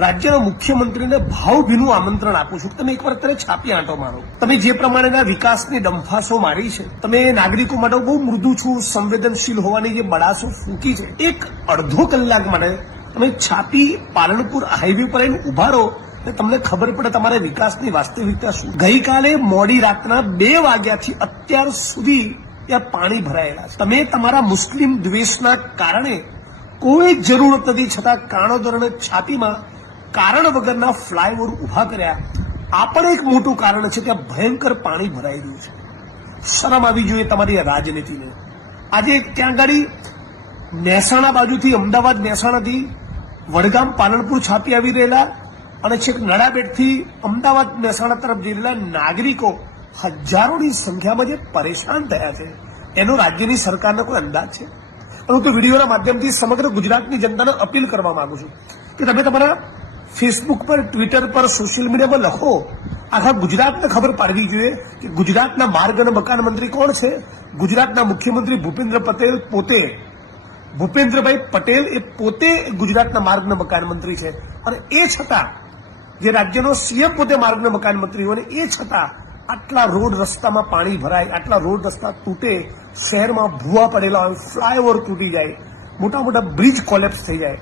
રાજ્યના મુખ્યમંત્રીને ભાવભીનું આમંત્રણ આપું છું. તમે એકવાર અત્યારે છાપી આંટો મારો. તમે જે પ્રમાણેના વિકાસની ડંફાસો મારી છે, તમે નાગરિકો માટે બહુ મૃદુ છું, સંવેદનશીલ હોવાની જે બડાસો ફૂંકી છે, એક અડધો કલાક માટે તમે છાપી પાલનપુર હાઈવે પર આવીને ઉભા રહો એટલે તમને ખબર પડે તમારે વિકાસની વાસ્તવિકતા શું. ગઈકાલે મોડી રાતના 2 વાગ્યાથી અત્યાર સુધી ત્યાં પાણી ભરાયેલા છે. તમે તમારા મુસ્લિમ દ્વેષના કારણે કોઈ જરૂરત નથી છતાં કાણોદર અને છાપીમાં કારણ વગરના ફ્લાયઓવર ઉભા કર્યા. આ પણ એક મોટું કારણ છે. ત્યાં ભયંકર પાણી ભરાઈ રહ્યું છે. શરમ આવી જોઈએ તમારી રાજનીતિને. આજે ત્યાં ગાડી મહેસાણા બાજુથી, અમદાવાદ મહેસાણાથી વડગામ પાલનપુર છાપી આવી રહેલા અને છેક નડાબેટથી અમદાવાદ મહેસાણા તરફ જઈ રહેલા નાગરિકો હજારોની સંખ્યામાં જે પરેશાન થયા છે, એનો રાજ્યની સરકારને કોઈ અંદાજ છે? પરંતુ વિડીયોના માધ્યમથી સમગ્ર ગુજરાતની જનતાને અપીલ કરવા માંગુ છું કે તમે તમારા ફેસબુક પર, ટ્વિટર પર, સોશિયલ મીડિયામાં લખો. આખા ગુજરાતને ખબર પાડવી જોઈએ કે ગુજરાતના માર્ગ અને મકાન મંત્રી કોણ છે. ગુજરાતના મુખ્યમંત્રી ભૂપેન્દ્રભાઈ પટેલ એ પોતે ગુજરાતના માર્ગ અને મકાન મંત્રી છે. અને એ છતાં જે રાજ્યનો સીએમ પોતે માર્ગ અને મકાન મંત્રી હોય, એ છતાં આટલા રોડ રસ્તામાં પાણી ભરાય, આટલા રોડ રસ્તા તૂટે, શહેરમાં ભૂવા પડેલા હોય, ફ્લાયઓવર તૂટી જાય, મોટા મોટા બ્રિજ કોલેપ્સ થઈ જાય.